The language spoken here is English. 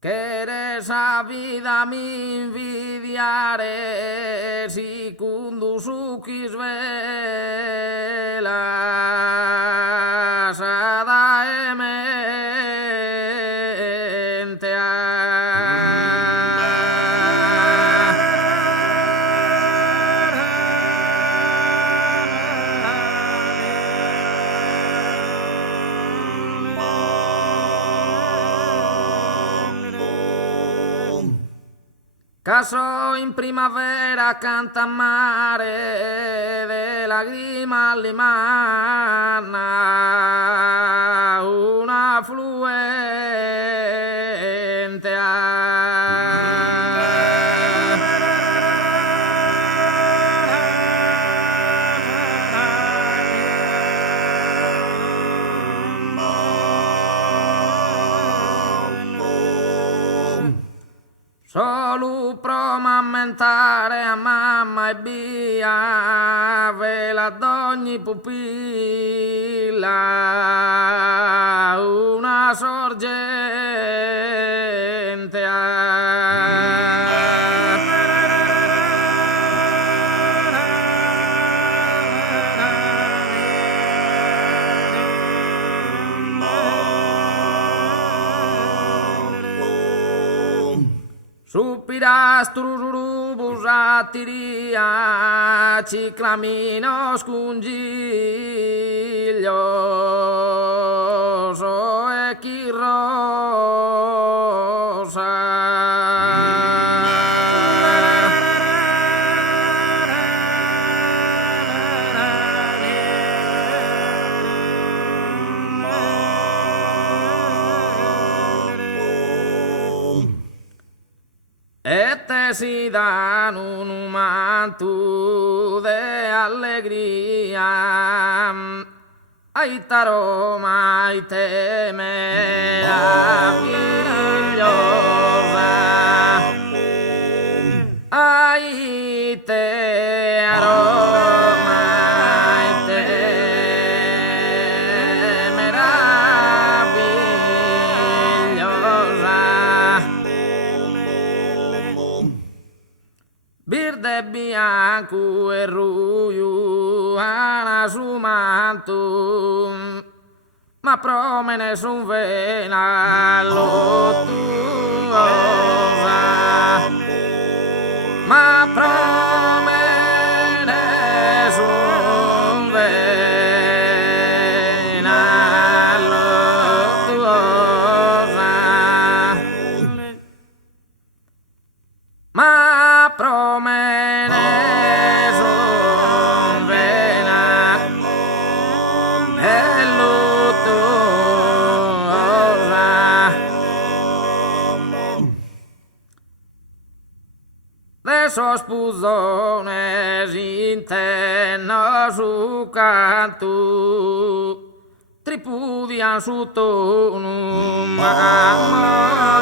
Que eres a vida mi invidiare si condusukis velas adaementea. Caso in primavera canta mare de lagrima limana una affluente solo pro m'ammentare a mamma e via vela d'ogni pupilla una sorgente Suspiras turururu busatiria ciclaminos cungillos o equirosa. E te si dan un manto de alegría, ai taroma, ai te meravigliosa, ai te aroma, ai te verde, bianco e ruio ana su manto, ma promene son vena lottuosa, ma promene son vena lottuosa, ma promene son vena e luttuosa. De esos puzones internos su canto tripudian su tono amorosa.